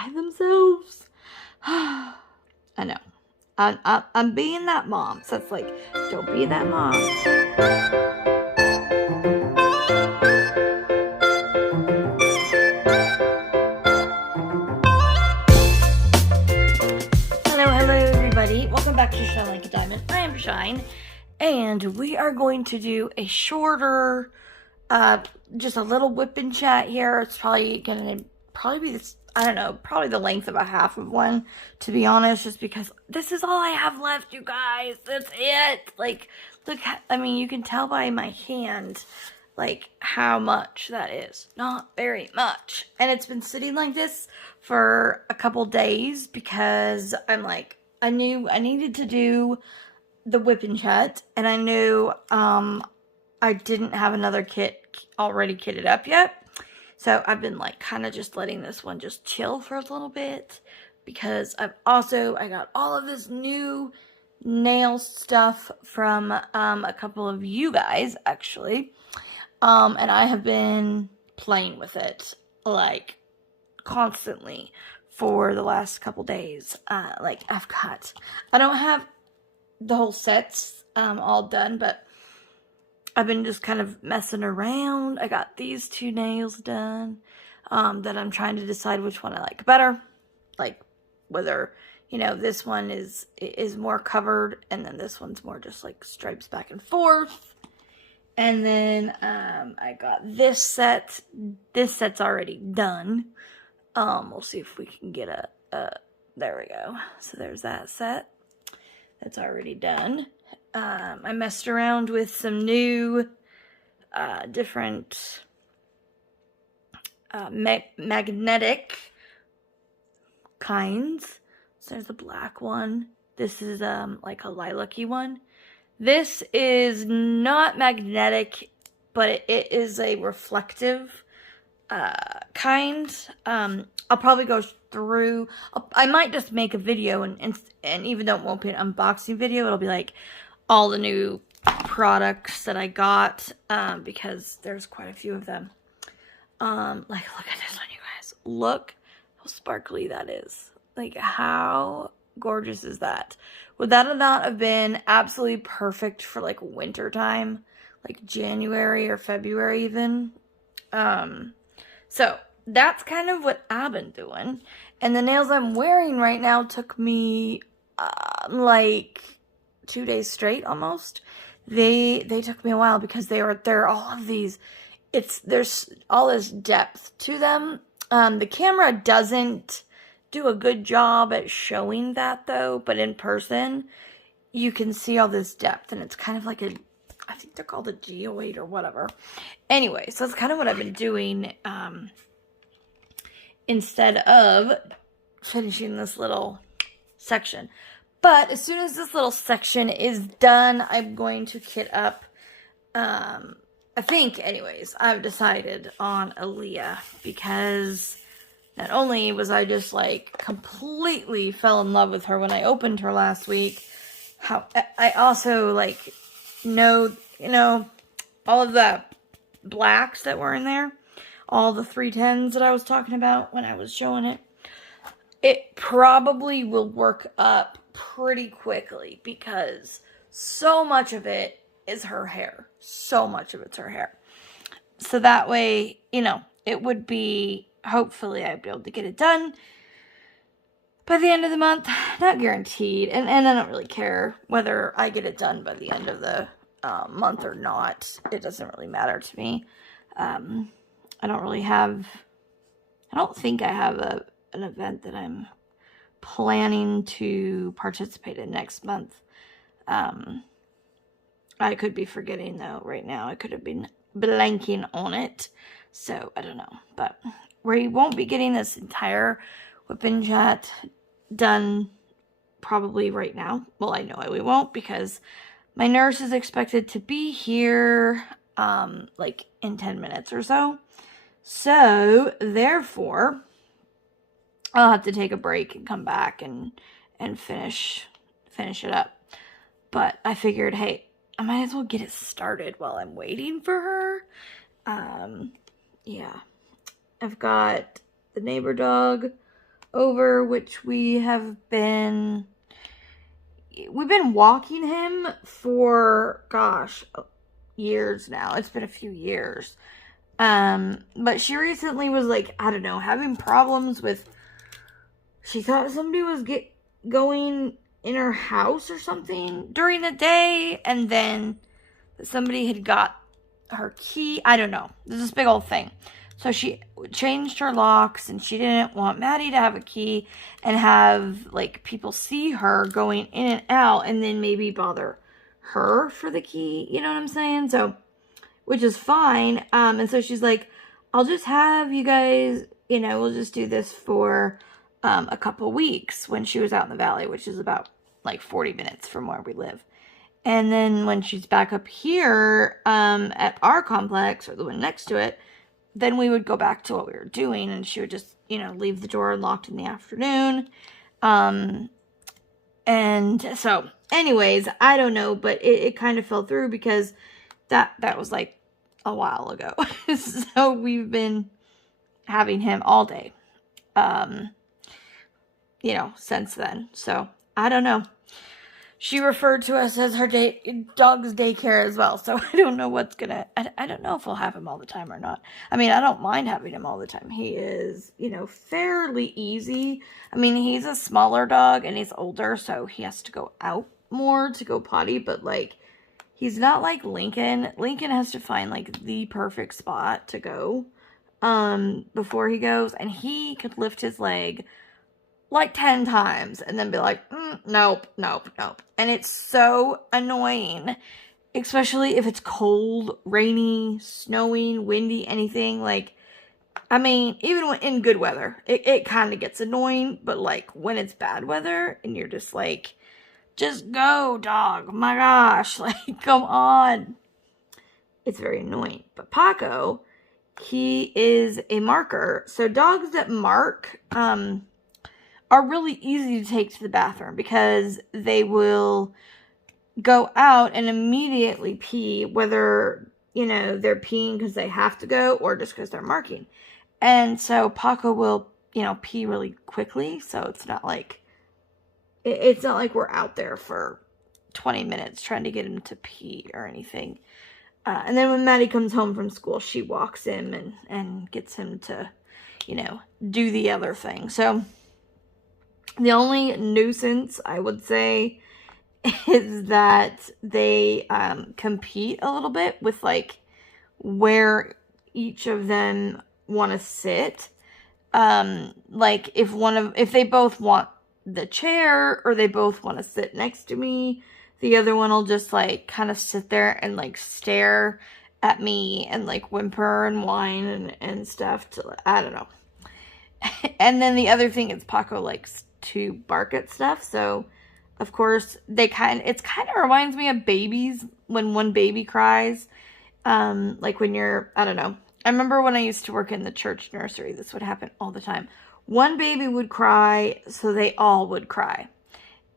by themselves. I know. I'm being that mom. So it's like, don't be that mom. Hello everybody. Welcome back to Shine Like a Diamond. I am Shine. And we are going to do a shorter, just a little whip and chat here. It's probably going to be this, I don't know, probably the length of a half of one, to be honest, just because this is all I have left, you guys. That's it. Like, look, I mean, you can tell by my hand, like, how much that is. Not very much. And it's been sitting like this for a couple days because I'm like, I knew I needed to do the whip and chat, and I knew, I didn't have another kit already kitted up yet. So I've been like kind of just letting this one just chill for a little bit because I got all of this new nail stuff from a couple of you guys actually. And I have been playing with it like constantly for the last couple days. Like I don't have the whole sets all done, but I've been just kind of messing around. I got these two nails done that I'm trying to decide which one I like better. Like whether, you know, this one is more covered and then this one's more just like stripes back and forth. And then I got this set. This set's already done. We'll see if we can get there we go. So there's that set. That's already done. I messed around with some new, different, magnetic kinds. So there's a black one. This is, like a lilac-y one. This is not magnetic, but it is a reflective, kind. I'll probably go through. I might just make a video and even though it won't be an unboxing video, it'll be like all the new products that I got, because there's quite a few of them. Like look at this one, you guys. Look how sparkly that is. Like how gorgeous is that? Would that not have been absolutely perfect for like winter time, like January or February even? So that's kind of what I've been doing. And the nails I'm wearing right now took me, like 2 days straight almost. They took me a while because they're all of these, there's all this depth to them. The camera doesn't do a good job at showing that though, but in person, you can see all this depth and it's kind of like I think they're called a geoid or whatever. Anyway, so that's kind of what I've been doing, instead of finishing this little section. But as soon as this little section is done, I'm going to kit up, I think anyways, I've decided on Aaliyah because not only was I just like completely fell in love with her when I opened her last week, how I also like know, you know, all of the blacks that were in there, all the 310s that I was talking about when I was showing it. It probably will work up pretty quickly because so much of it is her hair. So much of it's her hair. So that way, you know, it would be, hopefully I'd be able to get it done by the end of the month. Not guaranteed. And I don't really care whether I get it done by the end of the month or not. It doesn't really matter to me. I don't think I have an event that I'm planning to participate in next month. I could be forgetting though right now. I could have been blanking on it. So I don't know. But we won't be getting this entire whip and chat done probably right now. Well, I know we won't because my nurse is expected to be here like in 10 minutes or so. So therefore, I'll have to take a break and come back and finish it up. But I figured, hey, I might as well get it started while I'm waiting for her. Yeah. I've got the neighbor dog over which we've been walking him for, gosh, years now. It's been a few years. But she recently was like, I don't know, having problems with, she thought somebody was going in her house or something during the day, and then somebody had got her key. I don't know. This is this big old thing. So she changed her locks, and she didn't want Maddie to have a key and have, like, people see her going in and out and then maybe bother her for the key. You know what I'm saying? So, which is fine. And so she's like, I'll just have you guys, we'll just do this for a couple weeks, when she was out in the valley, which is about like 40 minutes from where we live. And then when she's back up here at our complex, or the one next to it, then we would go back to what we were doing, and she would just, leave the door unlocked in the afternoon. And so, anyways, I don't know, but it kind of fell through because that was like a while ago. So we've been having him all day, since then. So I don't know. She referred to us as her dog's daycare as well. So I don't know what's gonna, I don't know if we'll have him all the time or not. I mean, I don't mind having him all the time. He is, fairly easy. I mean, he's a smaller dog and he's older, so he has to go out more to go potty, but like, he's not like Lincoln. Lincoln has to find like the perfect spot to go before he goes, and he could lift his leg like 10 times and then be like, nope. And it's so annoying, especially if it's cold, rainy, snowing, windy, anything. Like, I mean, even when in good weather, it kind of gets annoying, but like when it's bad weather and you're just like, just go, dog. My gosh, like, come on. It's very annoying. But Paco, he is a marker. So dogs that mark, are really easy to take to the bathroom because they will go out and immediately pee, whether, they're peeing because they have to go or just because they're marking. And so Paco will, pee really quickly. So it's not like we're out there for 20 minutes trying to get him to pee or anything. And then when Maddie comes home from school, she walks him and gets him to, do the other thing. So the only nuisance, I would say, is that they compete a little bit with, like, where each of them want to sit. Like, if they both want the chair, or they both want to sit next to me, the other one will just, like, kind of sit there and, like, stare at me and, like, whimper and whine and stuff. I don't know. And then the other thing is Paco likes to bark at stuff, so of course it kind of reminds me of babies when one baby cries, like when you're, I don't know, I remember when I used to work in the church nursery, this would happen all the time. One baby would cry, so they all would cry,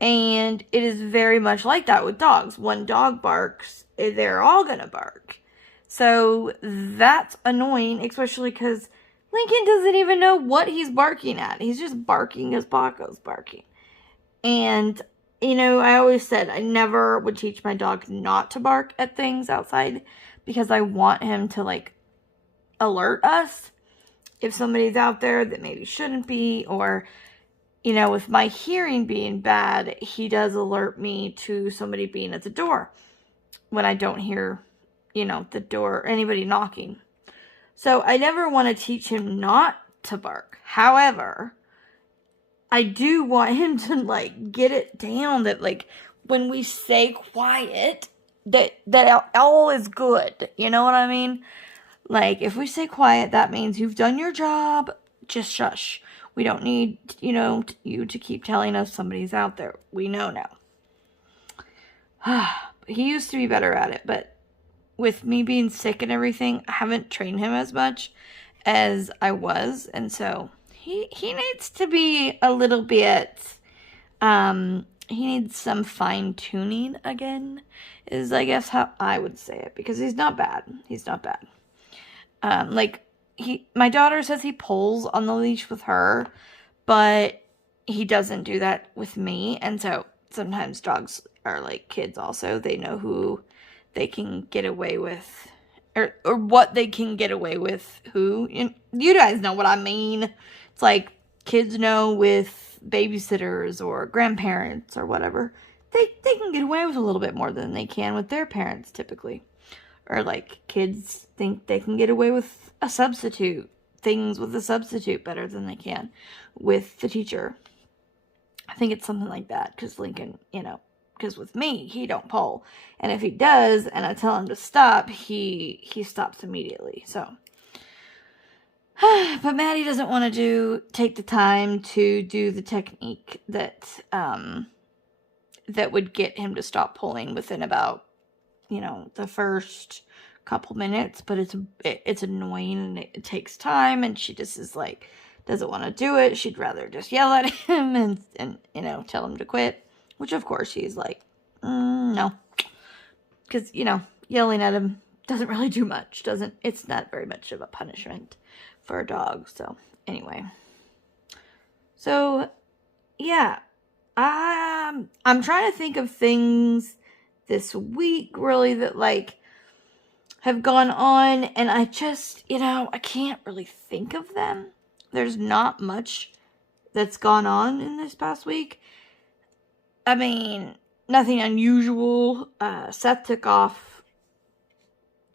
and it is very much like that with dogs. One dog barks, they're all gonna bark. So that's annoying, especially because Lincoln doesn't even know what he's barking at. He's just barking as Paco's barking. And, I always said I never would teach my dog not to bark at things outside because I want him to, like, alert us if somebody's out there that maybe shouldn't be. Or, with my hearing being bad, he does alert me to somebody being at the door when I don't hear, the door or anybody knocking. So I never want to teach him not to bark. However, I do want him to, like, get it down that, like, when we say quiet, that all is good. You know what I mean? Like, if we say quiet, that means you've done your job. Just shush. We don't need, you to keep telling us somebody's out there. We know now. He used to be better at it, but with me being sick and everything, I haven't trained him as much as I was, and so he needs to be a little bit, he needs some fine-tuning again, is I guess how I would say it, because he's not bad. My daughter says he pulls on the leash with her, but he doesn't do that with me. And so sometimes dogs are like kids also. They know who they can get away with, or what they can get away with who. You guys know what I mean. It's like kids know with babysitters or grandparents or whatever. They can get away with a little bit more than they can with their parents typically. Or like kids think they can get away with a substitute. Things with a substitute better than they can with the teacher. I think it's something like that, because Lincoln, because with me, he don't pull. And if he does, and I tell him to stop, he stops immediately. So, but Maddie doesn't want to take the time to do the technique that would get him to stop pulling within about, the first couple minutes. But it's annoying, and it takes time, and she just is like, doesn't want to do it. She'd rather just yell at him and tell him to quit. Which, of course, he's like, no. Because, yelling at him doesn't really do much. It's not very much of a punishment for a dog. So, anyway. So, yeah. I'm trying to think of things this week, really, that, like, have gone on. And I just, I can't really think of them. There's not much that's gone on in this past week. I mean, nothing unusual. Seth took off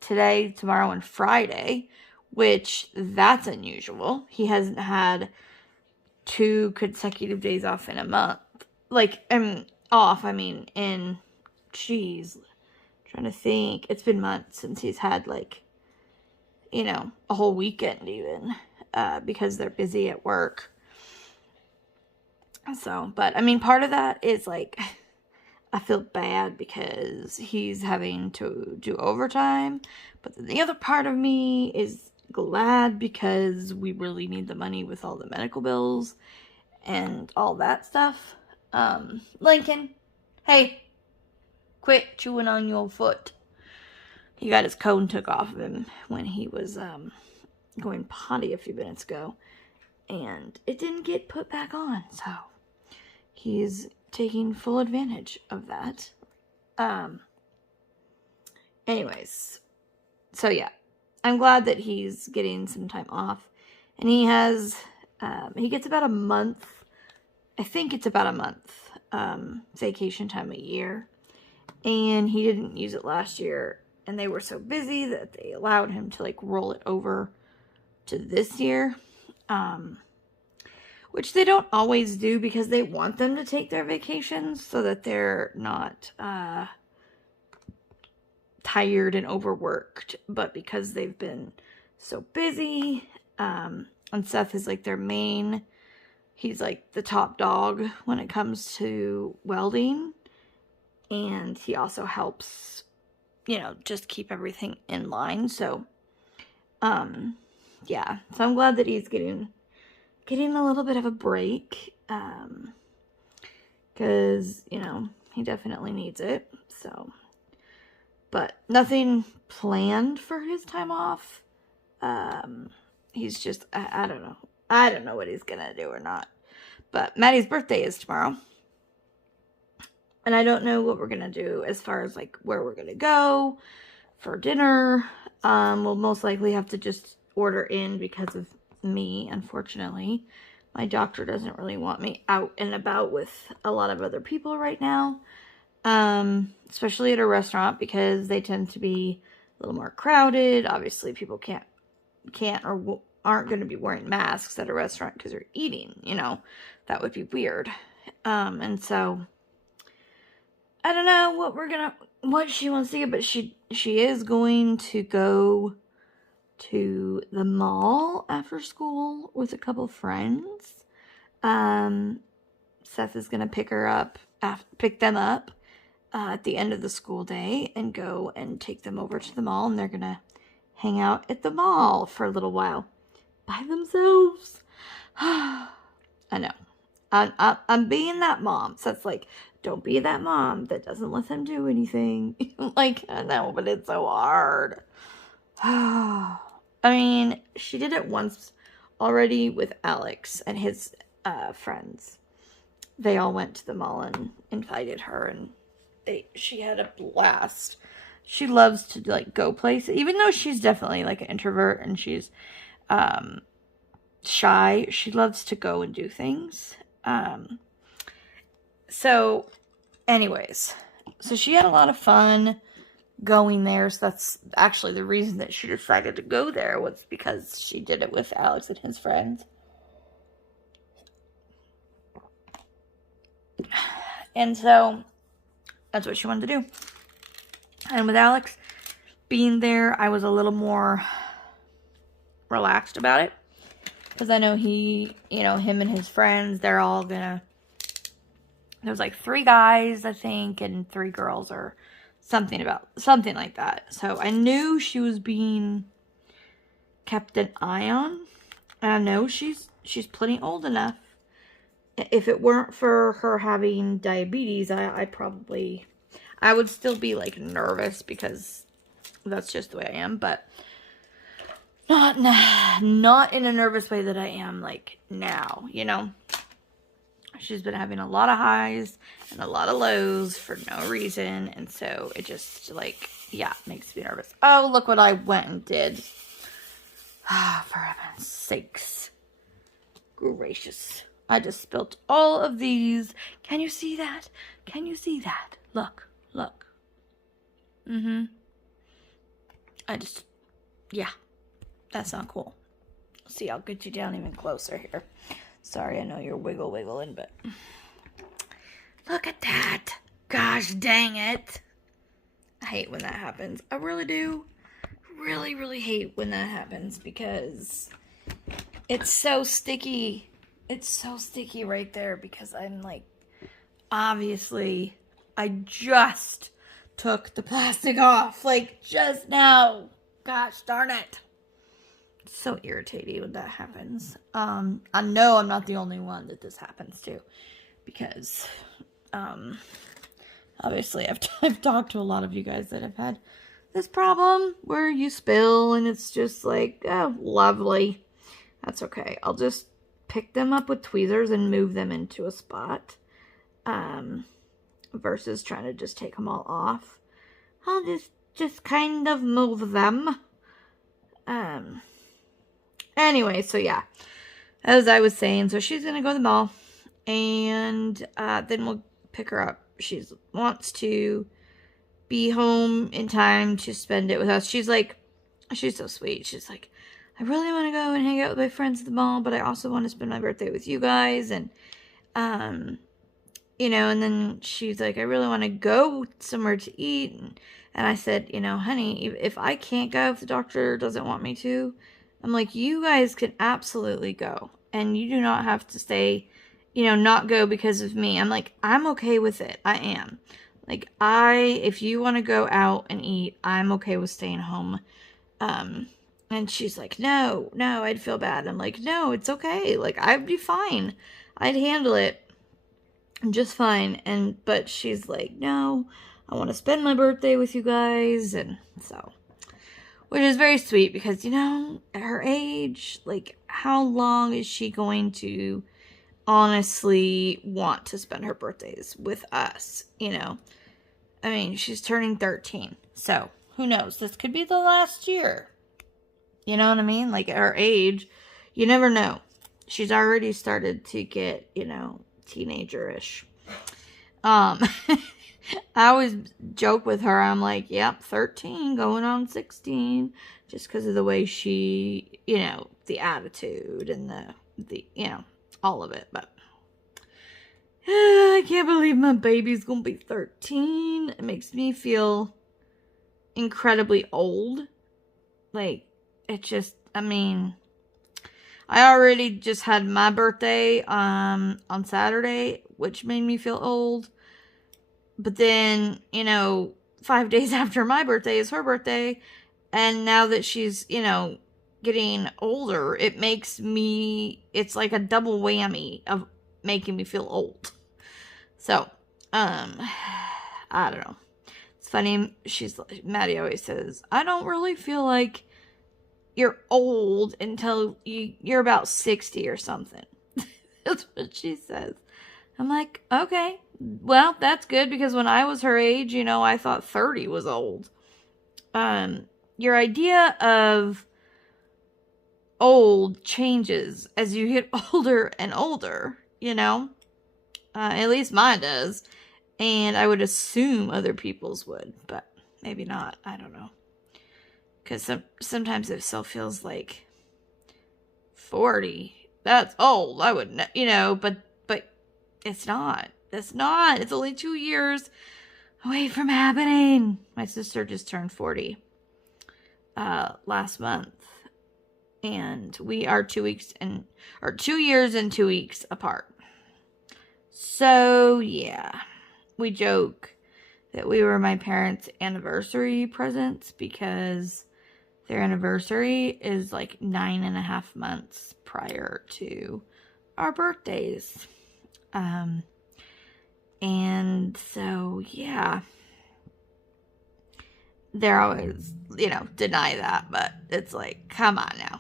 today, tomorrow, and Friday, which that's unusual. He hasn't had 2 consecutive days off in a month. Like, trying to think. It's been months since he's had, like, a whole weekend even. Because they're busy at work. So, but, part of that is, like, I feel bad because he's having to do overtime. But then the other part of me is glad because we really need the money with all the medical bills and all that stuff. Lincoln, hey, quit chewing on your foot. He got his cone took off of him when he was, going potty a few minutes ago, and it didn't get put back on, so he's taking full advantage of that. Anyways, so yeah, I'm glad that he's getting some time off, and he gets about a month, I think it's about a month, vacation time a year, and he didn't use it last year, and they were so busy that they allowed him to, like, roll it over to this year, which they don't always do because they want them to take their vacations so that they're not tired and overworked, but because they've been so busy, and Seth is like he's like the top dog when it comes to welding, and he also helps, just keep everything in line, so yeah, so I'm glad that he's getting a little bit of a break, because, he definitely needs it, so, but nothing planned for his time off. He's just, I don't know what he's gonna do or not, but Maddie's birthday is tomorrow, and I don't know what we're gonna do as far as, like, where we're gonna go for dinner. We'll most likely have to just order in because of me, unfortunately. My doctor doesn't really want me out and about with a lot of other people right now, especially at a restaurant, because they tend to be a little more crowded. Obviously, people can't or aren't going to be wearing masks at a restaurant because they're eating, that would be weird. And so I don't know what she wants to get, but she is going to go to the mall after school with a couple friends. Seth is going to pick them up at the end of the school day and go and take them over to the mall, and they're going to hang out at the mall for a little while by themselves. I know. I'm being that mom. So it's like, don't be that mom that doesn't let them do anything. Like, I know, but it's so hard. I mean, she did it once already with Alex and his friends. They all went to the mall and invited her, and she had a blast. She loves to like go places, even though she's definitely like an introvert and she's shy. She loves to go and do things. So anyways, so she had a lot of fun going there. So that's actually the reason that she decided to go there, was because she did it with Alex and his friends. And so that's what she wanted to do. And with Alex being there, I was a little more relaxed about it, because I know him and his friends, they're all gonna, there was like 3 guys, I think, and 3 girls, or something like that. So I knew she was being kept an eye on, and I know she's plenty old enough. If it weren't for her having diabetes, I would still be like nervous, because that's just the way I am, but not in a nervous way that I am like now, She's been having a lot of highs and a lot of lows for no reason, and so it just makes me nervous. Oh, look what I went and did. Ah, for heaven's sakes. Gracious. I just spilt all of these. Can you see that? Can you see that? Look. Yeah. That's not cool. See, I'll get you down even closer here. Sorry, I know you're wiggling, but look at that. Gosh dang it. I hate when that happens. I really do. Really, really hate when that happens, because it's so sticky. It's so sticky right there, because I'm like, obviously, I just took the plastic off, like just now. Gosh darn it. It's so irritating when that happens. I know I'm not the only one that this happens to, because, obviously I've talked to a lot of you guys that have had this problem where you spill and it's just like, oh, lovely. That's okay. I'll just pick them up with tweezers and move them into a spot, versus trying to just take them all off. I'll just kind of move them. Anyway, so yeah, as I was saying, so she's gonna go to the mall, and then we'll pick her up. She wants to be home in time to spend it with us. She's so sweet. She's like, I really want to go and hang out with my friends at the mall, but I also want to spend my birthday with you guys. And, and then she's like, I really want to go somewhere to eat. And I said, honey, if I can't go, if the doctor doesn't want me to, I'm like, you guys can absolutely go. And you do not have to stay, not go because of me. I'm like, I'm okay with it. I am. Like, if you want to go out and eat, I'm okay with staying home. And she's like, no, I'd feel bad. I'm like, no, it's okay. Like, I'd be fine. I'd handle it just fine. But she's like, no, I want to spend my birthday with you guys. And so, which is very sweet, because, at her age, like, how long is she going to honestly want to spend her birthdays with us? I mean, she's turning 13. So, who knows? This could be the last year. You know what I mean? Like, at her age, you never know. She's already started to get, teenager-ish. I always joke with her. I'm like, yep, 13, going on 16. Just because of the way she, the attitude and the all of it. But I can't believe my baby's going to be 13. It makes me feel incredibly old. Like, it just, I already just had my birthday on Saturday, which made me feel old. But then, 5 days after my birthday is her birthday. And now that she's, getting older, it's like a double whammy of making me feel old. So, I don't know. It's funny. Maddie always says, I don't really feel like you're old until you're about 60 or something. That's what she says. I'm like, okay, well, that's good, because when I was her age, I thought 30 was old. Your idea of old changes as you get older and older, at least mine does. And I would assume other people's would, but maybe not. I don't know. Because sometimes it still feels like 40. That's old. I would, but it's not. It's not. It's only 2 years away from happening. My sister just turned 40 last month. And we are 2 years and 2 weeks apart. So, yeah. We joke that we were my parents' anniversary presents because their anniversary is like 9.5 months prior to our birthdays. And so, yeah. They're always, deny that, but it's like, come on now.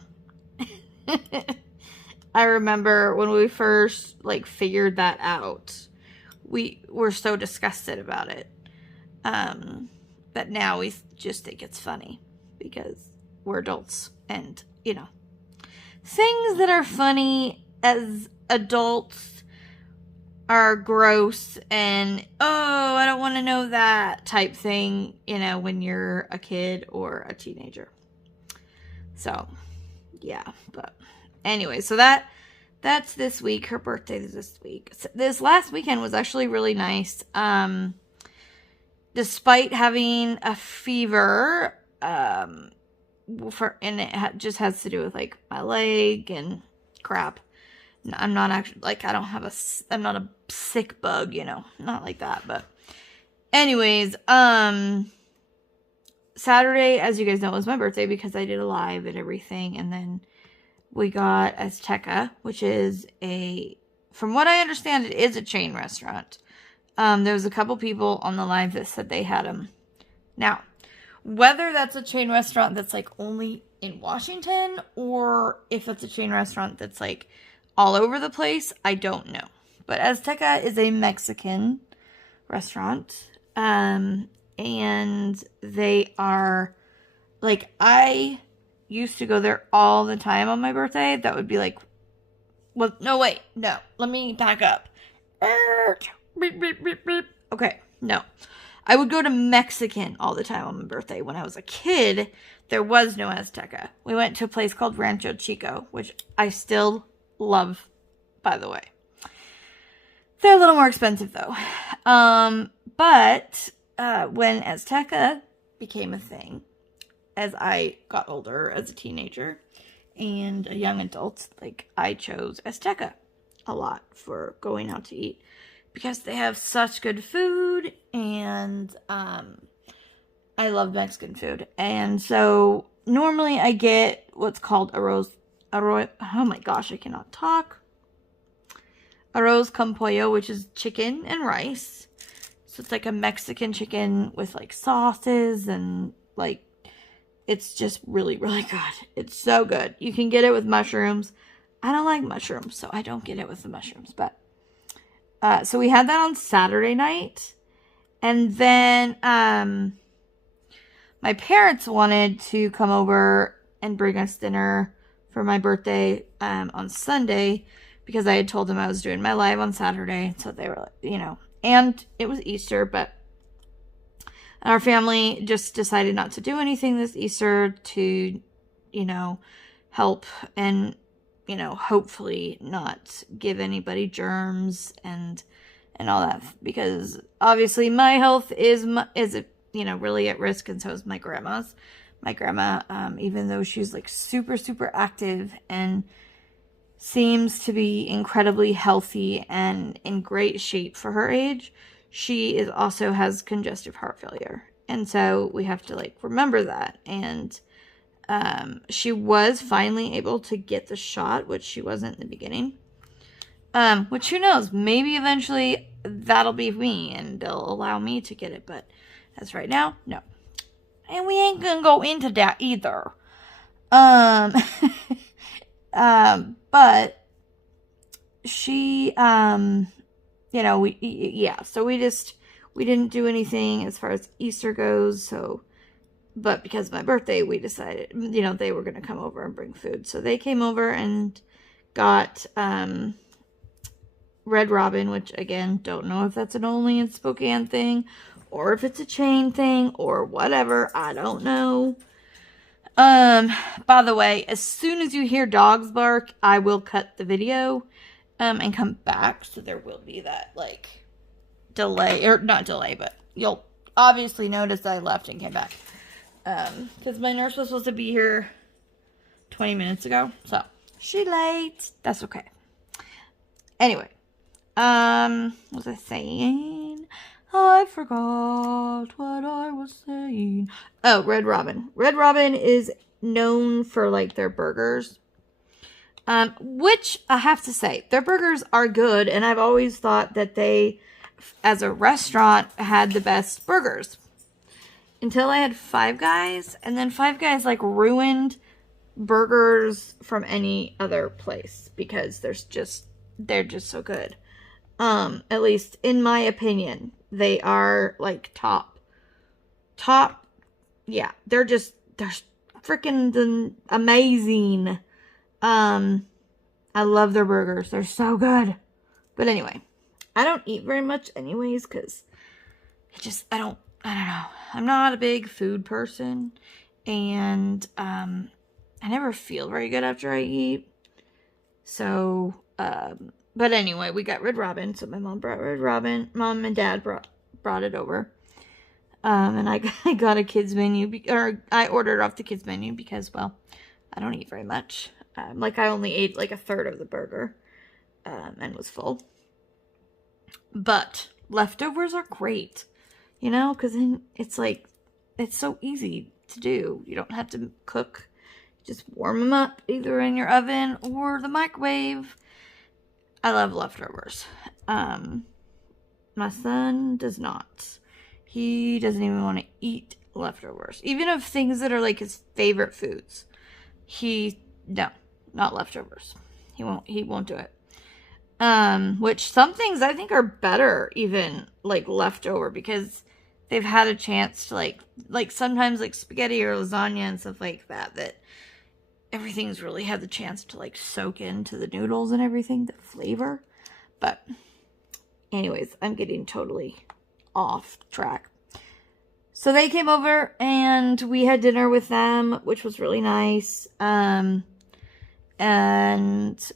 I remember when we first, figured that out, we were so disgusted about it. But now we just think it's funny because we're adults and, things that are funny as adults are gross and, oh, I don't want to know that type thing, when you're a kid or a teenager. So, yeah, but anyway, so that's this week. Her birthday is this week. This last weekend was actually really nice. Despite having a fever, and it just has to do with my leg and crap. I'm not actually I'm not a sick bug, not like that. But anyways, Saturday, as you guys know, was my birthday because I did a live and everything, and then we got Azteca, which is from what I understand, it is a chain restaurant. There was a couple people on the live that said they had them. Now, whether that's a chain restaurant that's only in Washington, or if it's a chain restaurant that's all over the place, I don't know. But Azteca is a Mexican restaurant. And they are I used to go there all the time on my birthday. That would be well, no, wait, no, let me back up. Okay, no. I would go to Mexican all the time on my birthday. When I was a kid, there was no Azteca. We went to a place called Rancho Chico, which I still love, by the way. They're a little more expensive, though. But when Azteca became a thing, as I got older, as a teenager and a young adult, I chose Azteca a lot for going out to eat because they have such good food, and I love Mexican food. And so normally I get what's called arroz. Oh my gosh, I cannot talk. Arroz con pollo, which is chicken and rice. So it's a Mexican chicken with sauces and it's just really, really good. It's so good. You can get it with mushrooms. I don't like mushrooms, so I don't get it with the mushrooms. But so we had that on Saturday night. And then my parents wanted to come over and bring us dinner for my birthday on Sunday because I had told them I was doing my live on Saturday. So they were, and it was Easter, but our family just decided not to do anything this Easter to, help and, hopefully not give anybody germs and all that, because obviously my health is really at risk, and so is my grandma's. My grandma, even though she's super, super active and seems to be incredibly healthy and in great shape for her age, she also has congestive heart failure. And so we have to remember that. And she was finally able to get the shot, which she wasn't in the beginning. Which who knows, maybe eventually that'll be me and they'll allow me to get it. But as right now, no. And we ain't gonna go into that either. But she, you know, yeah, so we didn't do anything as far as Easter goes, so, but because of my birthday, we decided, you know, they were going to come over and bring food. So they came over and got, Red Robin, which again, don't know if that's an only in Spokane thing, or if it's a chain thing, or whatever, I don't know. By the way, as soon as you hear dogs bark, I will cut the video, and come back, so there will be that, like, delay, or not delay, but you'll obviously notice I left and came back. Because my nurse was supposed to be here 20 minutes ago, so she late. That's okay. Anyway, what was I saying? I forgot what I was saying. Oh, Red Robin. Red Robin is known for, like, their burgers. Which, I have to say, their burgers are good, and I've always thought that they, as a restaurant, had the best burgers. Until I had Five Guys, and then Five Guys, like, ruined burgers from any other place, because they're just so good. At least, in my opinion, they are, like, top, yeah, they're freaking amazing. I love their burgers. They're so good. But anyway, I don't eat very much anyways, because I don't know. I'm not a big food person, and, I never feel very good after I eat. So, but anyway, we got Red Robin, so my mom brought Red Robin. Mom and Dad brought it over. And I got a kids menu, or I ordered off the kids menu because, well, I don't eat very much. Like, I only ate, like, a third of the burger, and was full. But leftovers are great, you know, because then it's, like, it's so easy to do. You don't have to cook. Just warm them up either in your oven or the microwave. I love leftovers. My son does not. He doesn't even want to eat leftovers. Even of things that are, like, his favorite foods. No, not leftovers. He won't do it. Which some things I think are better even, like, leftover, because they've had a chance to, like sometimes, like, spaghetti or lasagna and stuff like that everything's really had the chance to, like, soak into the noodles and everything, the flavor. But anyways, I'm getting totally off track. So they came over and we had dinner with them, which was really nice. And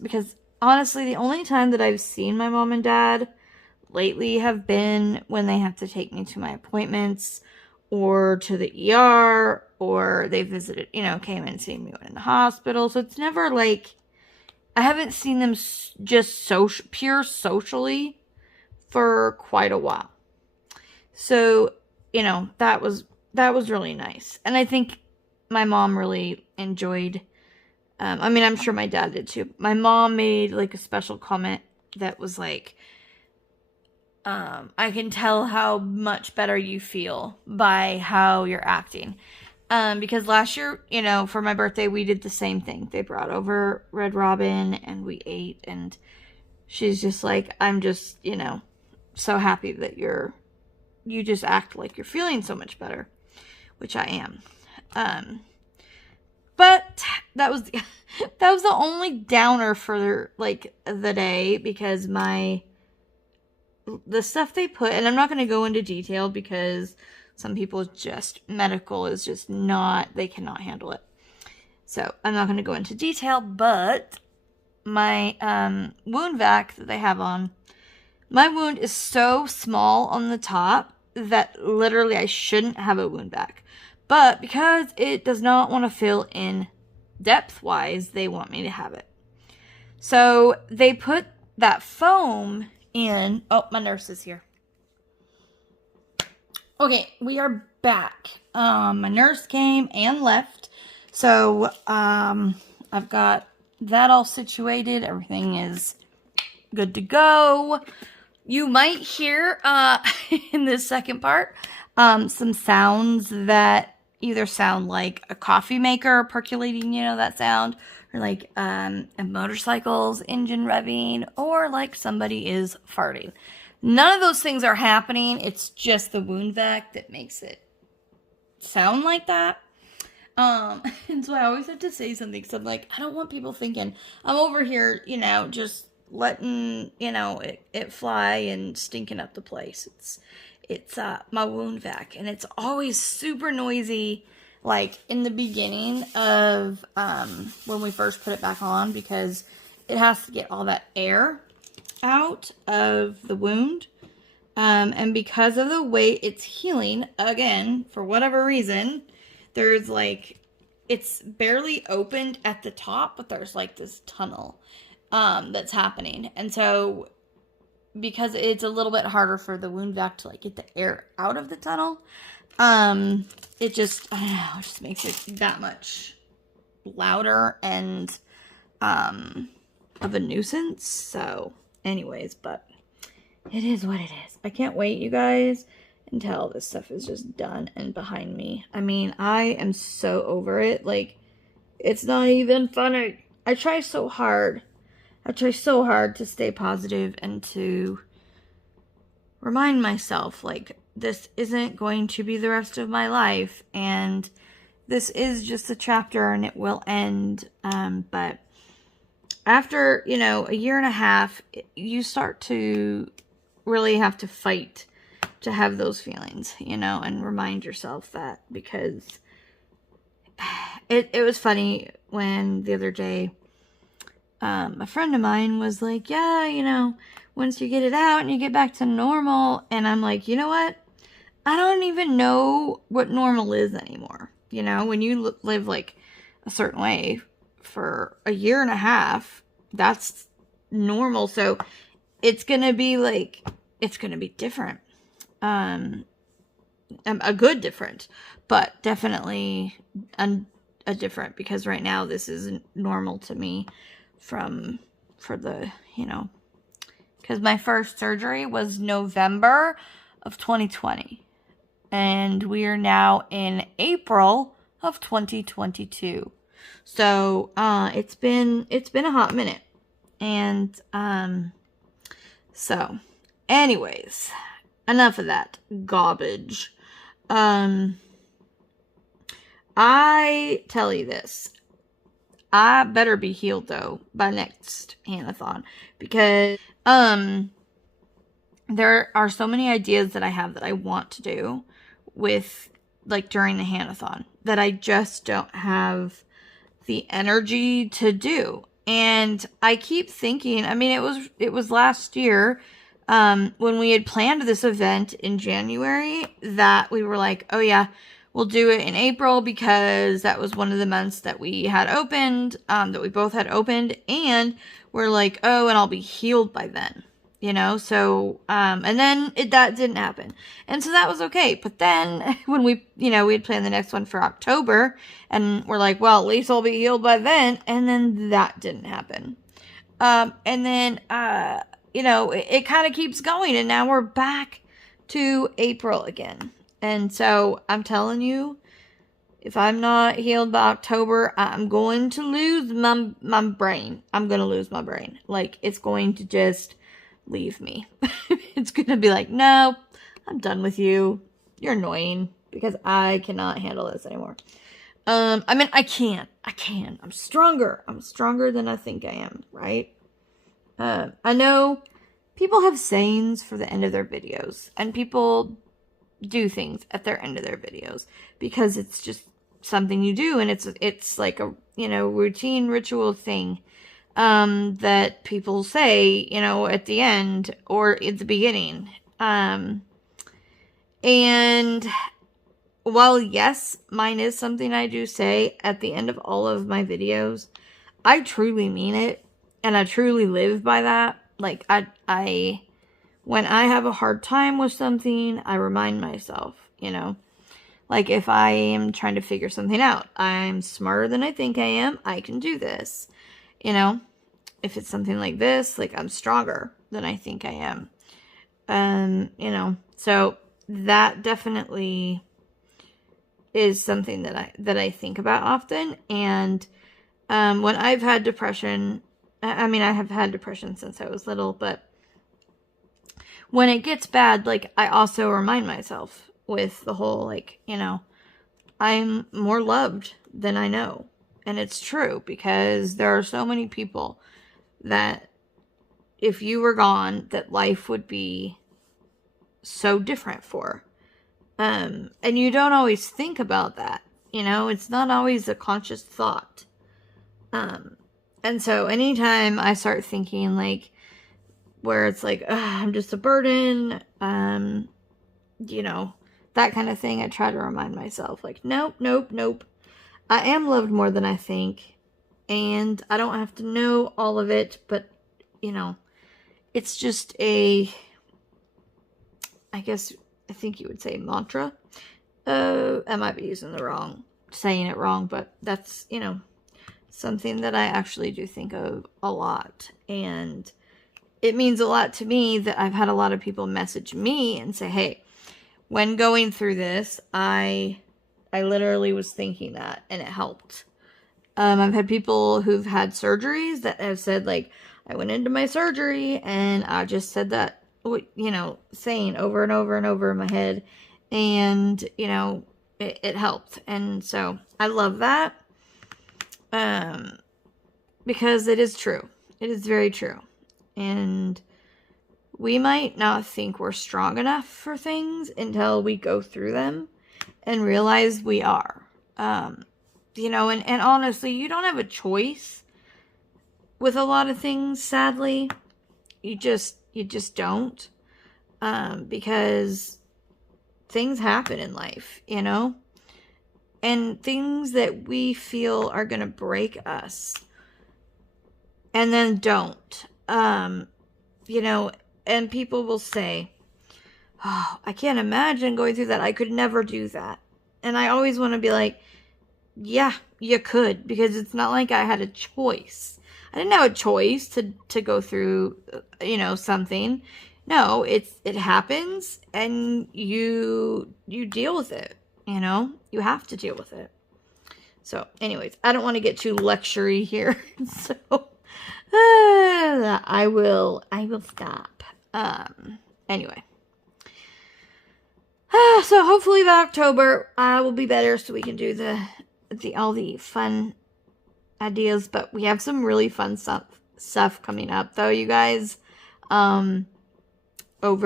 because honestly, the only time that I've seen my mom and dad lately have been when they have to take me to my appointments, or to the ER, or they visited, you know, came and seen me when in the hospital. So it's never like, I haven't seen them just pure socially for quite a while. So, you know, that was really nice. And I think my mom really enjoyed, I mean, I'm sure my dad did too. My mom made, like, a special comment that was like, I can tell how much better you feel by how you're acting. Because last year, you know, for my birthday, we did the same thing. They brought over Red Robin and we ate, and she's just like, I'm just, you know, so happy that you just act like you're feeling so much better, which I am. But that was the only downer for, like, the day, because the stuff they put, and I'm not going to go into detail because some people medical is just not, they cannot handle it. So I'm not going to go into detail, but my wound vac that they have on, my wound is so small on the top that literally I shouldn't have a wound vac. But because it does not want to fill in depth-wise, they want me to have it. So they put that foam in. Oh, my nurse is here. Okay, we are back. My nurse came and left. So, I've got that all situated. Everything is good to go. You might hear, in this second part, some sounds that either sound like a coffee maker percolating, you know, that sound, or like a motorcycle's engine revving, or like somebody is farting. None of those things are happening. It's just the wound vac that makes it sound like that. And so I always have to say something, because I'm like, I don't want people thinking I'm over here, just letting, it fly and stinking up the place. It's my wound vac, and it's always super noisy, like in the beginning of when we first put it back on, because it has to get all that air out of the wound. And because of the way it's healing, again, for whatever reason, there's like, it's barely opened at the top, but there's like this tunnel that's happening. And so because it's a little bit harder for the wound vac to like get the air out of the tunnel, it just, I don't know, it just makes it that much louder and of a nuisance. So anyways, but it is what it is. I can't wait, you guys, until this stuff is just done and behind me. I mean, I am so over it. Like, it's not even funny. I try so hard. To stay positive and to remind myself, like, this isn't going to be the rest of my life, and this is just a chapter and it will end. But after, a year and a half, you start to really have to fight to have those feelings, and remind yourself that, because it was funny when the other day, a friend of mine was like, yeah, once you get it out and you get back to normal, and I'm like, you know what? I don't even know what normal is anymore. When you live like a certain way for a year and a half, that's normal. So it's going to be like, it's going to be different. A good different, but definitely a different, because right now this isn't normal to me because my first surgery was November of 2020, and we are now in April of 2022. So it's been a hot minute. And so anyways, enough of that garbage. I tell you this, I better be healed though by next Hanathon, because there are so many ideas that I have that I want to do with, like, during the Hanathon, that I just don't have the energy to do. And I keep thinking, I mean, it was last year, when we had planned this event in January, that we were like, oh yeah, we'll do it in April, because that was one of the months that we had opened, that we both had opened, and we're like, oh, and I'll be healed by then, so, and then that didn't happen, and so that was okay. But then when we had planned the next one for October, and we're like, well, at least I'll be healed by then, and then that didn't happen, and then, it kind of keeps going, and now we're back to April again. And so I'm telling you, if I'm not healed by October, I'm going to lose my brain. I'm going to lose my brain. Like, it's going to just leave me. It's going to be like, no, I'm done with you. You're annoying, because I cannot handle this anymore. I mean, I can. I'm stronger. I'm stronger than I think I am, right? I know people have sayings for the end of their videos, and people do things at their end of their videos because it's just something you do, and it's like a routine ritual thing that people say at the end or at the beginning, and while yes, mine is something I do say at the end of all of my videos, I truly mean it, and I truly live by that. Like, I when I have a hard time with something, I remind myself, like, if I am trying to figure something out, I'm smarter than I think I am, I can do this, if it's something like this, like, I'm stronger than I think I am, so that definitely is something that I think about often. And when I've had depression, I mean, I have had depression since I was little, but when it gets bad, like, I also remind myself with the whole, like, you know, I'm more loved than I know. And it's true, because there are so many people that if you were gone, that life would be so different for. And you don't always think about that. You know, it's not always a conscious thought. And so anytime I start thinking, like, where it's like, I'm just a burden, you know, that kind of thing, I try to remind myself, like, nope, nope, nope. I am loved more than I think, and I don't have to know all of it, but, you know, it's just I think you would say mantra. I might be saying it wrong, but that's, you know, something that I actually do think of a lot. And it means a lot to me that I've had a lot of people message me and say, hey, when going through this, I literally was thinking that, and it helped. I've had people who've had surgeries that have said, like, I went into my surgery and I just said that, you know, saying over and over and over in my head, and, you know, it helped. And so I love that, because it is true. It is very true. And we might not think we're strong enough for things until we go through them and realize we are. You know, and honestly, you don't have a choice with a lot of things, sadly. You just don't. Because things happen in life, you know? And things that we feel are going to break us, and then don't. You know, and people will say, oh, I can't imagine going through that. I could never do that. And I always want to be like, yeah, you could, because it's not like I had a choice. I didn't have a choice to go through, you know, something. No, it happens, and you deal with it, you know? You have to deal with it. So, anyways, I don't want to get too lectury here. So, I will stop. Anyway. So hopefully by October, I will be better so we can do all the fun ideas. But we have some really fun stuff coming up, though, you guys. I'm not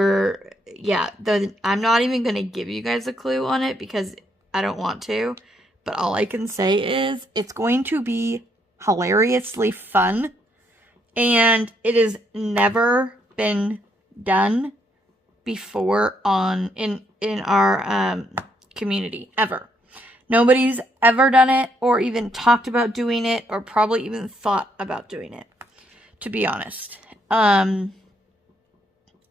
even going to give you guys a clue on it because I don't want to. But all I can say is it's going to be hilariously fun. And it has never been done before in our community, ever. Nobody's ever done it or even talked about doing it or probably even thought about doing it, to be honest. And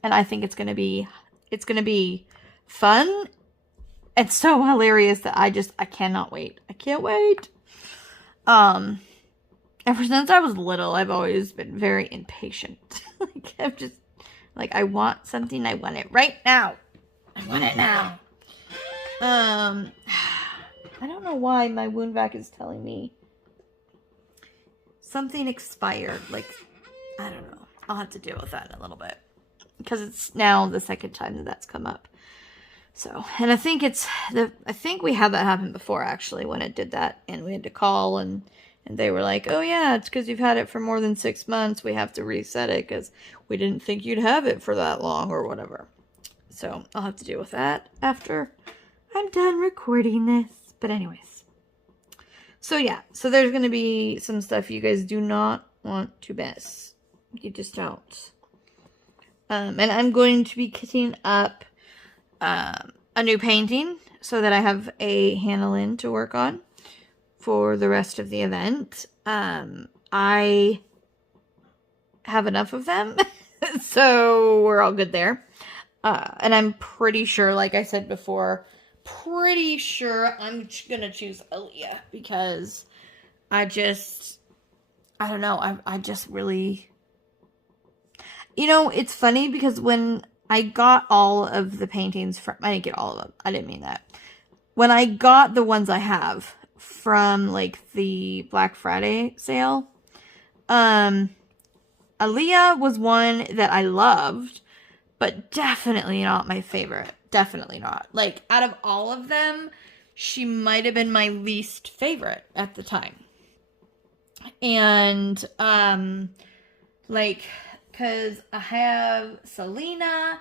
I think it's going to be fun and so hilarious that I cannot wait. I can't wait. Ever since I was little, I've always been very impatient. I'm just I want something. I want it right now. I want it now. I don't know why my wound vac is telling me something expired. I don't know. I'll have to deal with that in a little bit. Because it's now the second time that's come up. So, and I think I think we had that happen before, actually, when it did that. And we had to call, and they were like, oh yeah, it's because you've had it for more than 6 months. We have to reset it because we didn't think you'd have it for that long or whatever. So, I'll have to deal with that after I'm done recording this. But anyways. So, yeah. So, there's going to be some stuff you guys do not want to miss. You just don't. And I'm going to be kitting up a new painting so that I have a handle-in to work on for the rest of the event. I have enough of them, so we're all good there. And I'm pretty sure, like I said before, I'm gonna choose Aaliyah because I don't know, I just really... You know, it's funny because when I got all of the paintings from... I didn't get all of them. I didn't mean that. When I got the ones I have from like the Black Friday sale. Aaliyah was one that I loved, but definitely not my favorite. Definitely not. Like, out of all of them, she might have been my least favorite at the time. And, like, because I have Selena,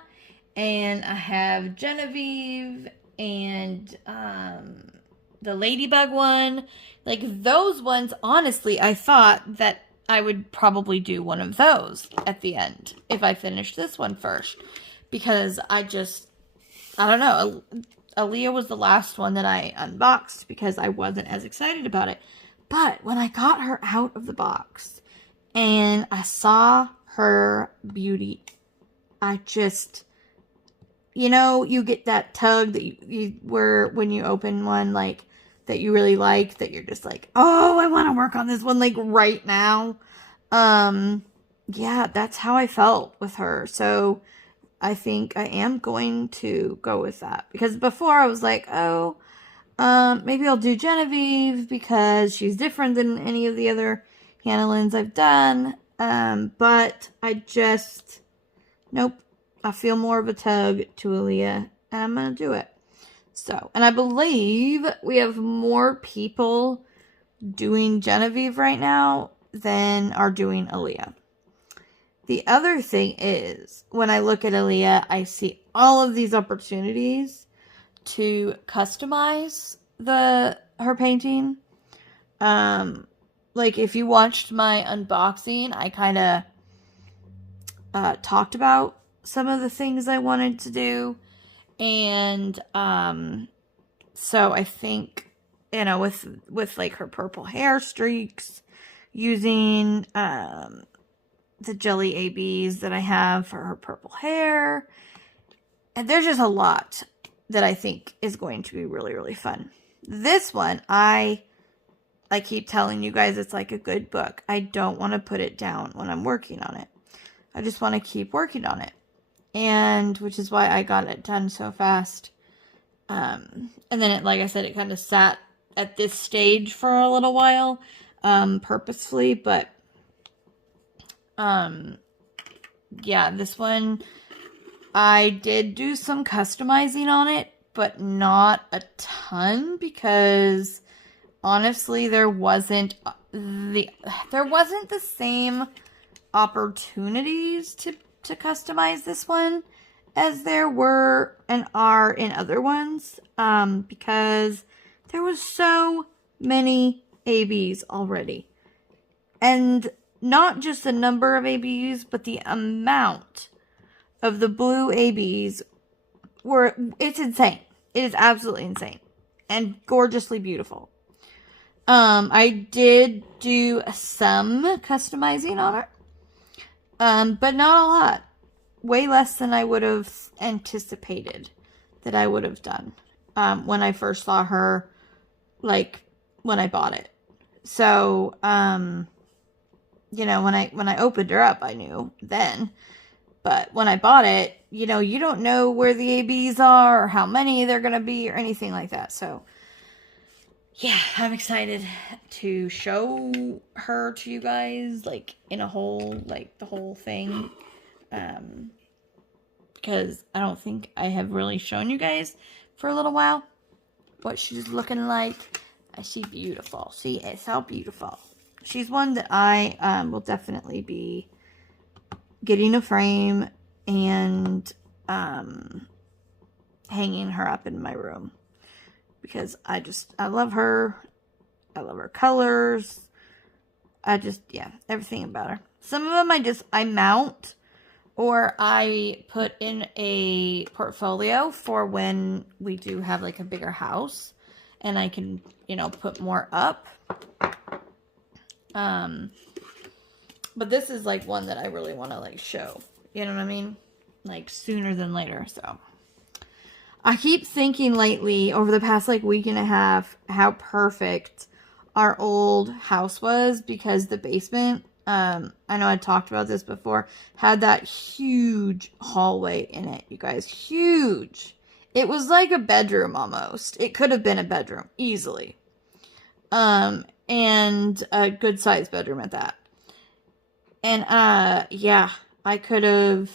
and I have Genevieve, and, the Ladybug one. Like, those ones, honestly, I thought that I would probably do one of those at the end if I finished this one first. Because I don't know. Aaliyah was the last one that I unboxed because I wasn't as excited about it. But when I got her out of the box and I saw her beauty, I just, you get that tug that you were when you open one, like, that you really like, that you're just like, oh, I want to work on this one, like, right now. Yeah, that's how I felt with her. So I think I am going to go with that. Because before I was like, oh, maybe I'll do Genevieve because she's different than any of the other Hannah Lynn's I've done. But nope. I feel more of a tug to Aaliyah, and I'm going to do it. So, and I believe we have more people doing Genevieve right now than are doing Aaliyah. The other thing is, when I look at Aaliyah, I see all of these opportunities to customize her painting. Like, if you watched my unboxing, I kind of talked about some of the things I wanted to do. And so I think, with like her purple hair streaks, using the jelly ABs that I have for her purple hair. And there's just a lot that I think is going to be really, really fun. This one, I keep telling you guys it's like a good book. I don't want to put it down when I'm working on it. I just want to keep working on it. And which is why I got it done so fast. And then it, like I said, it kind of sat at this stage for a little while, purposefully, but yeah, this one, I did do some customizing on it, but not a ton, because honestly, there wasn't the same opportunities to customize this one as there were and are in other ones, because there was so many ABs already. And not just the number of ABs, but the amount of the blue ABs it's insane. It is absolutely insane. And gorgeously beautiful. I did do some customizing on her. But not a lot. Way less than I would have anticipated that I would have done. When I first saw her, like, when I bought it. So, when I opened her up, I knew then. But when I bought it, you don't know where the ABs are or how many they're going to be or anything like that. So, yeah, I'm excited to show her to you guys, like, in a whole, like, the whole thing. Because I don't think I have really shown you guys for a little while what she's looking like. She's beautiful. She is so beautiful. She's one that I will definitely be getting a frame and hanging her up in my room. Because I love her. I love her colors. Everything about her. Some of them I mount, or I put in a portfolio for when we do have like a bigger house and I can, put more up. But this is like one that I really want to like show, you know what I mean? Like sooner than later. So I keep thinking lately over the past like week and a half, how perfect our old house was, because the basement, I know I talked about this before, had that huge hallway in it, you guys. Huge. It was like a bedroom almost. It could have been a bedroom, easily. And a good sized bedroom at that. And, yeah, I could have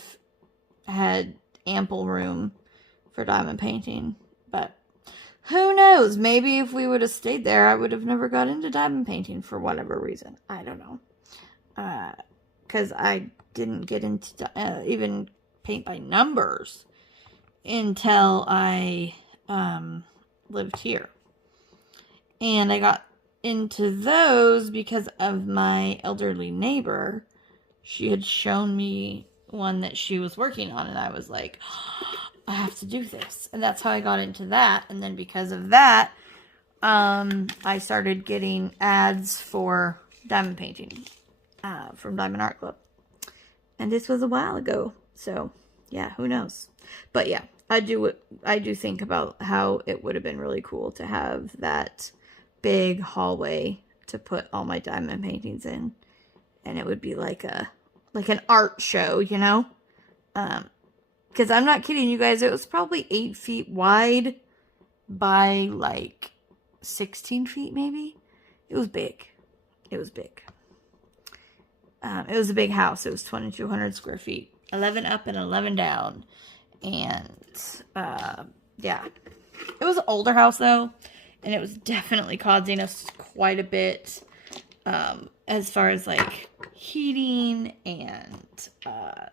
had ample room for diamond painting, but who knows? Maybe if we would have stayed there, I would have never got into diamond painting for whatever reason. I don't know. Because I didn't get into even paint by numbers until I lived here. And I got into those because of my elderly neighbor. She had shown me one that she was working on, and I was like, I have to do this. And that's how I got into that. And then because of that, I started getting ads for diamond painting from Diamond Art Club. And this was a while ago. So, yeah, who knows? But yeah, I do think about how it would have been really cool to have that big hallway to put all my diamond paintings in. And it would be like an art show, you know? Because I'm not kidding you guys, it was probably 8 feet wide by like 16 feet maybe. It was big. It was big. It was a big house. It was 2,200 square feet. 11 up and 11 down. And, yeah. It was an older house though. And it was definitely causing us quite a bit as far as like heating and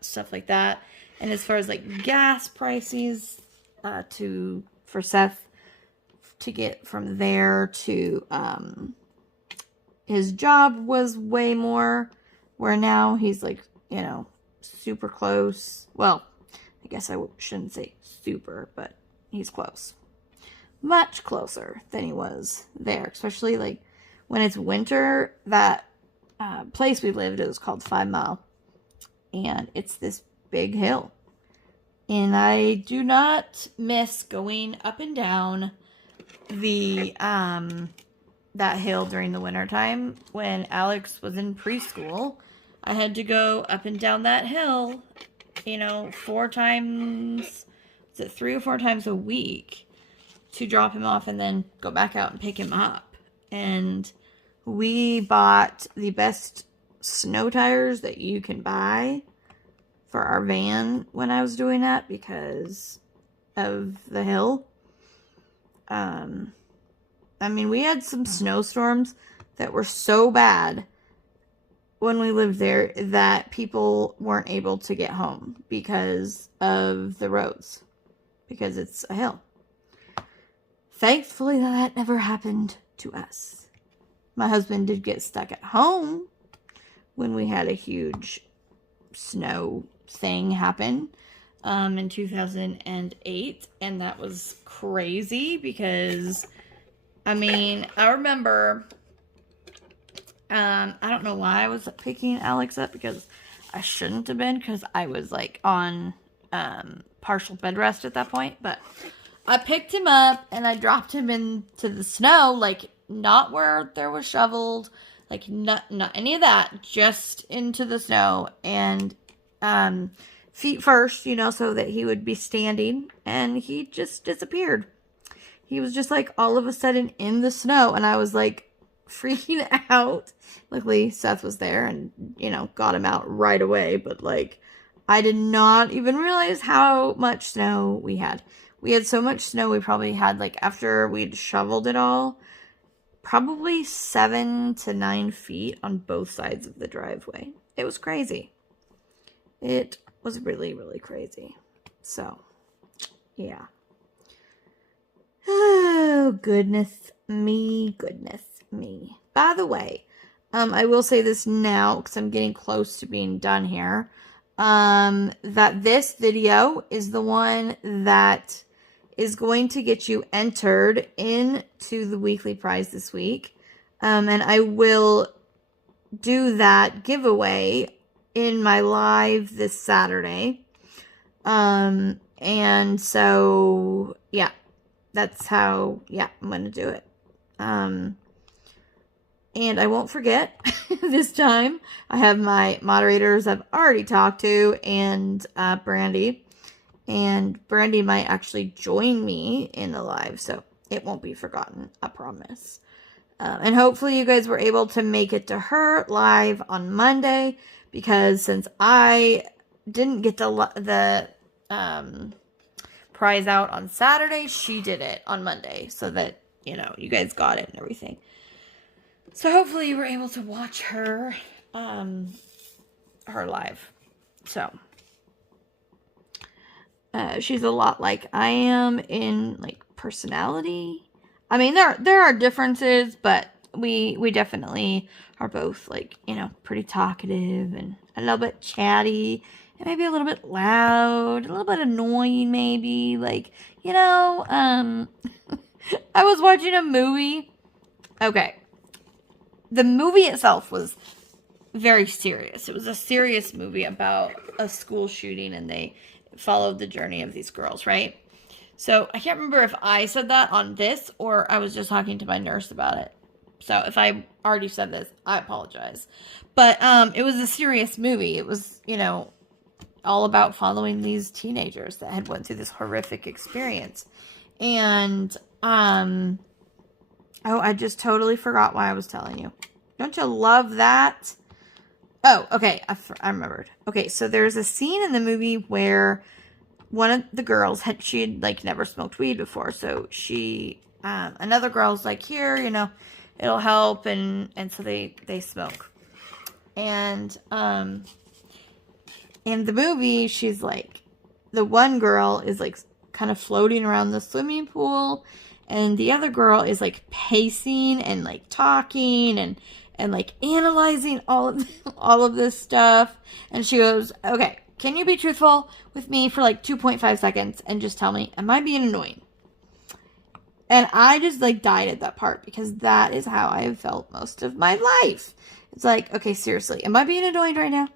stuff like that. And as far as like gas prices for Seth to get from there to his job was way more, where now he's like, you know, super close. Well, I guess I shouldn't say super, but he's close. Much closer than he was there, especially like when it's winter. That place we lived, it was called 5 Mile, and it's this big hill, and I do not miss going up and down the that hill during the winter time. When Alex was in preschool, I had to go up and down that hill, you know, 4 times, is it 3 or 4 times a week, to drop him off and then go back out and pick him up. And we bought the best snow tires that you can buy for our van when I was doing that because of the hill. I mean, we had some snowstorms that were so bad when we lived there that people weren't able to get home because of the roads, because it's a hill. Thankfully, that never happened to us. My husband did get stuck at home when we had a huge snow thing happen in 2008. And that was crazy because, I mean, I remember, I don't know why I was picking Alex up, because I shouldn't have been, because I was like on partial bed rest at that point. But I picked him up and I dropped him into the snow, like not where there was shoveled, like not any of that, just into the snow, and feet first, you know, so that he would be standing, and he just disappeared. He was just like all of a sudden in the snow, and I was like freaking out. Luckily Seth was there and, you know, got him out right away, but like I did not even realize how much snow we had. We had so much snow, we probably had, like, after we'd shoveled it all, probably 7 to 9 feet on both sides of the driveway. It was crazy. It was really, really crazy. So, yeah. Oh, goodness me, goodness me. By the way, I will say this now, because I'm getting close to being done here, that this video is the one that is going to get you entered into the weekly prize this week. And I will do that giveaway in my live this Saturday. And so, yeah, that's how, yeah, I'm going to do it. And I won't forget this time. I have my moderators I've already talked to, and Brandi. And Brandi might actually join me in the live, so it won't be forgotten, I promise. And hopefully you guys were able to make it to her live on Monday, because since I didn't get the prize out on Saturday, she did it on Monday, so that, you guys got it and everything. So hopefully you were able to watch her live. So she's a lot like I am in like personality. I mean, there are differences, but we definitely are both like, pretty talkative and a little bit chatty and maybe a little bit loud, a little bit annoying maybe, like, I was watching a movie. Okay. The movie itself was very serious. It was a serious movie about a school shooting, and they followed the journey of these girls, right? So I can't remember if I said that on this or I was just talking to my nurse about it. So if I already said this, I apologize. But it was a serious movie. It was, all about following these teenagers that had went through this horrific experience. And oh, I just totally forgot why I was telling you. Don't you love that? Oh, okay. I remembered. Okay, so there's a scene in the movie where one of the girls she'd like never smoked weed before. So she, another girl's like, here, it'll help. And so they smoke. And, in the movie, she's like, the one girl is like kind of floating around the swimming pool, and the other girl is like pacing and like talking and like analyzing all of this stuff. And she goes, okay, can you be truthful with me for like 2.5 seconds and just tell me, am I being annoying? And I just like died at that part, because that is how I have felt most of my life. It's like, okay, seriously, am I being annoying right now?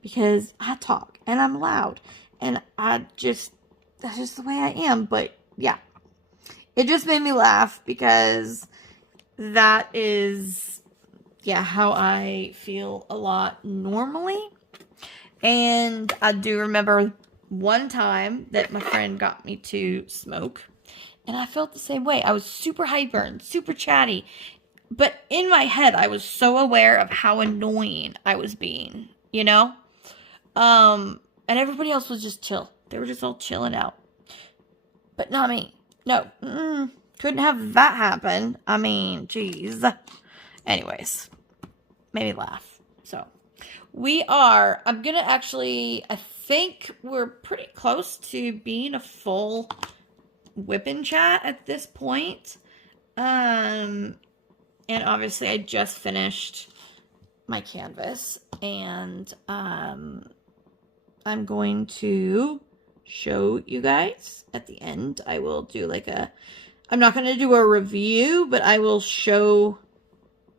Because I talk and I'm loud and that's just the way I am. But yeah, it just made me laugh, because that is, how I feel a lot normally. And I do remember one time that my friend got me to smoke, and I felt the same way. I was super hyper and super chatty, but in my head, I was so aware of how annoying I was being, and everybody else was just chill. They were just all chilling out. But not me. No. Couldn't have that happen. I mean, geez. Anyways. Made me laugh. So, I'm going to actually, I think we're pretty close to being a full whipping chat at this point. And obviously I just finished my canvas, and I'm going to show you guys at the end. I will do I'm not going to do a review, but I will show,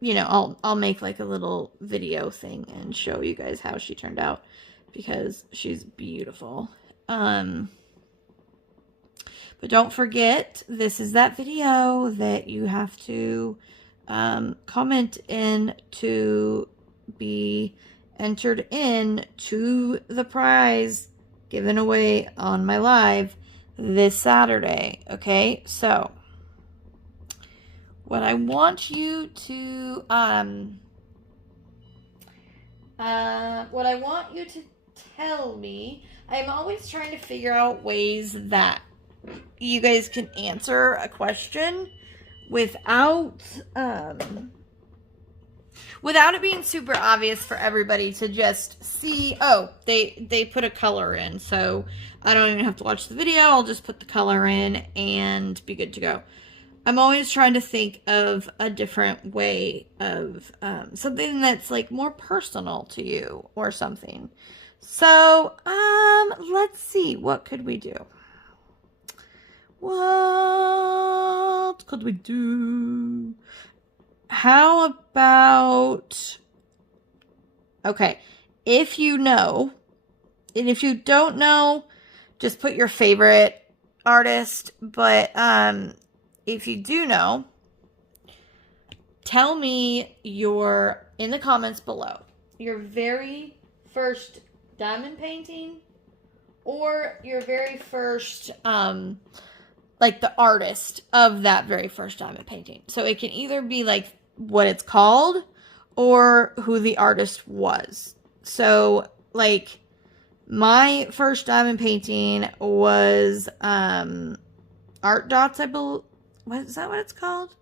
I'll make like a little video thing and show you guys how she turned out, because she's beautiful. But don't forget, this is that video that you have to comment in to be entered in to the prize given away on my live this Saturday. Okay, so what I want you to tell me, I'm always trying to figure out ways that you guys can answer a question without it being super obvious for everybody to just see, oh, they put a color in, so I don't even have to watch the video. I'll just put the color in and be good to go. I'm always trying to think of a different way of something that's like more personal to you or something. So, let's see. What could we do? What could we do? How about, okay, if you know, and if you don't know, just put your favorite artist, but if you do know, tell me in the comments below, your very first diamond painting, or your very first, like the artist of that very first diamond painting. So it can either be like what it's called or who the artist was. So, like, my first diamond painting was Art Dots, I believe. What is that what it's called?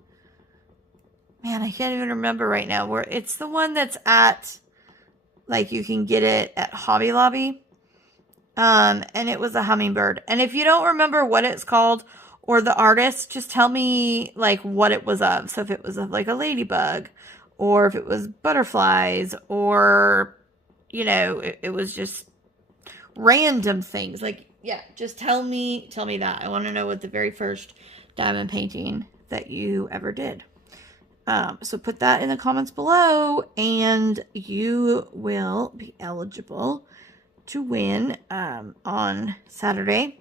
Man, I can't even remember right now. Where it's the one that's at, like, you can get it at Hobby Lobby. And it was a hummingbird. And if you don't remember what it's called or the artist, just tell me, like, what it was of. So if it was of, like, a ladybug, or if it was butterflies, or, you know, it was just random things. Like, yeah, just tell me that. I want to know what the very first diamond painting that you ever did. So put that in the comments below, and you will be eligible to win on Saturday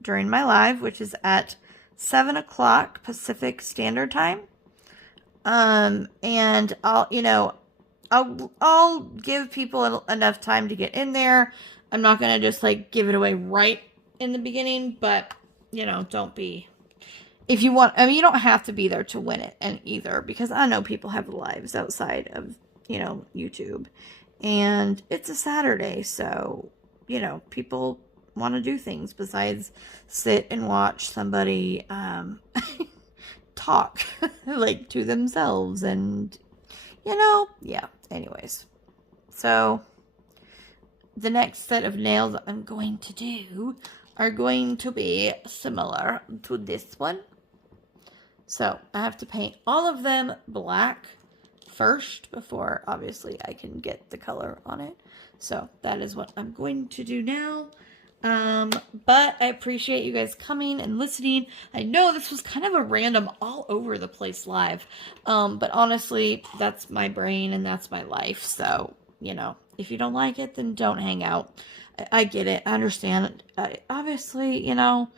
during my live, which is at 7 o'clock Pacific Standard Time. And I'll give people enough time to get in there. I'm not gonna just like give it away right in the beginning, but you know, don't be. If you want, I mean, you don't have to be there to win it, and either, because I know people have lives outside of, you know, YouTube, and it's a Saturday, so, you know, people want to do things besides sit and watch somebody talk like to themselves, and, you know, yeah, anyways. So the next set of nails I'm going to do are going to be similar to this one. So I have to paint all of them black first before, obviously, I can get the color on it. So that is what I'm going to do now. But I appreciate you guys coming and listening. I know this was kind of a random all over the place live. But honestly, that's my brain and that's my life. So, you know, if you don't like it, then don't hang out. I get it. I understand. Obviously, you know,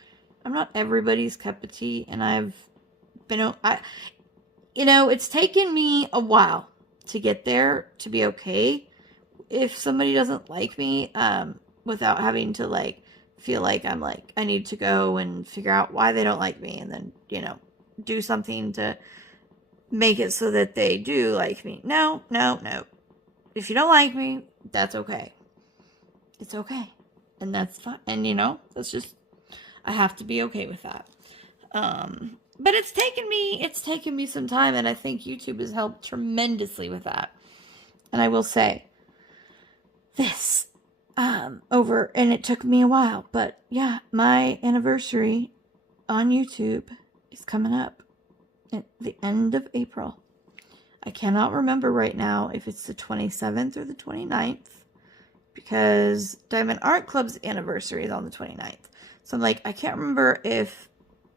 I'm not everybody's cup of tea, and I've been, you know, it's taken me a while to get there, to be okay if somebody doesn't like me, without having to, like, feel like I'm, like, I need to go and figure out why they don't like me, and then, you know, do something to make it so that they do like me. No. If you don't like me, that's okay. It's okay. And that's fine. And, you know, that's just, I have to be okay with that. But it's taken me some time, and I think YouTube has helped tremendously with that. And I will say this, and it took me a while, but yeah, my anniversary on YouTube is coming up at the end of April. I cannot remember right now if it's the 27th or the 29th, because Diamond Art Club's anniversary is on the 29th. So I'm like, I can't remember if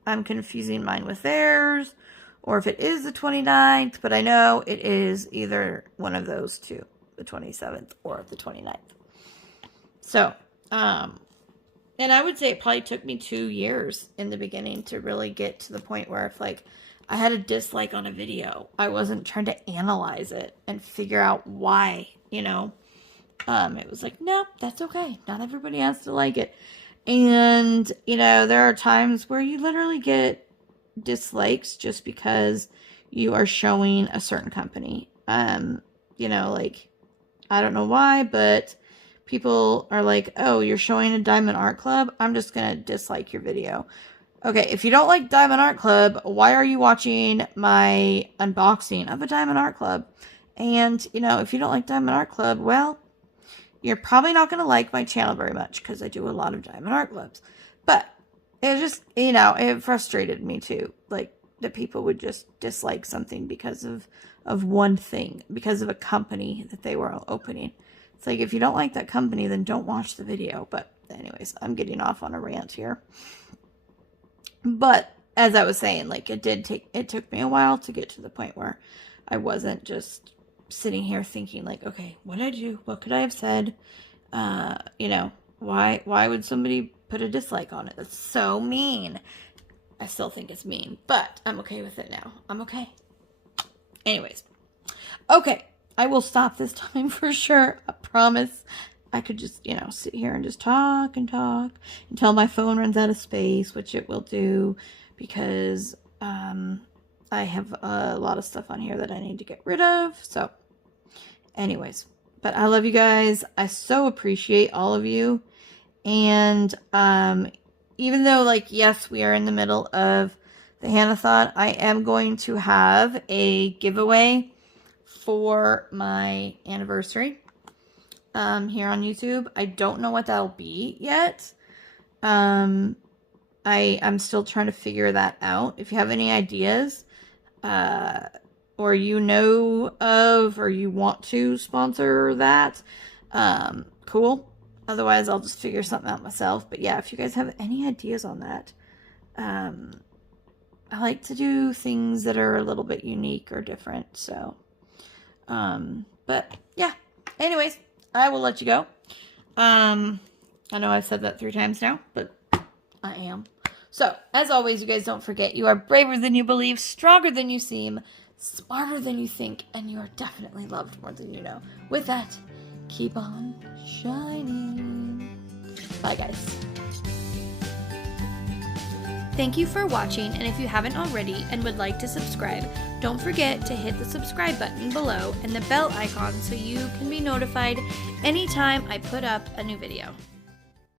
I'm confusing mine with theirs, or if it is the 29th, but I know it is either one of those two, the 27th or the 29th. So, and I would say it probably took me 2 years in the beginning to really get to the point where if, like, I had a dislike on a video, I wasn't trying to analyze it and figure out why, you know. It was like, no, that's okay. Not everybody has to like it. And, you know, there are times where you literally get dislikes just because you are showing a certain company. You know, like, I don't know why, but people are like, oh, you're showing a Diamond Art Club? I'm just going to dislike your video. Okay, if you don't like Diamond Art Club, why are you watching my unboxing of a Diamond Art Club? And, you know, if you don't like Diamond Art Club, well, you're probably not going to like my channel very much, because I do a lot of Diamond Art Clubs. But it just, you know, it frustrated me too. Like, that people would just dislike something because of one thing, because of a company that they were opening. It's like, if you don't like that company, then don't watch the video. But anyways, I'm getting off on a rant here. But as I was saying, like, it took me a while to get to the point where I wasn't just sitting here thinking, like, okay, what did I do? What could I have said? You know, why would somebody put a dislike on it? That's so mean. I still think it's mean, but I'm okay with it now. I'm okay. Anyways. Okay. I will stop this time for sure. I promise. I could just, you know, sit here and just talk and talk until my phone runs out of space, which it will do, because, I have a lot of stuff on here that I need to get rid of. So anyways, but I love you guys. I so appreciate all of you. And even though, like, yes, we are in the middle of the Hanathon, I am going to have a giveaway for my anniversary here on YouTube. I don't know what that'll be yet. I'm still trying to figure that out. If you have any ideas, or you know of, or you want to sponsor that, cool. Otherwise, I'll just figure something out myself. But yeah, if you guys have any ideas on that, I like to do things that are a little bit unique or different. So, but yeah. Anyways, I will let you go. I know I've said that 3 times now, but I am. So, as always, you guys don't forget, you are braver than you believe, stronger than you seem, smarter than you think, and you are definitely loved more than you know. With that, keep on shining. Bye, guys. Thank you for watching, and if you haven't already and would like to subscribe, don't forget to hit the subscribe button below and the bell icon so you can be notified anytime I put up a new video.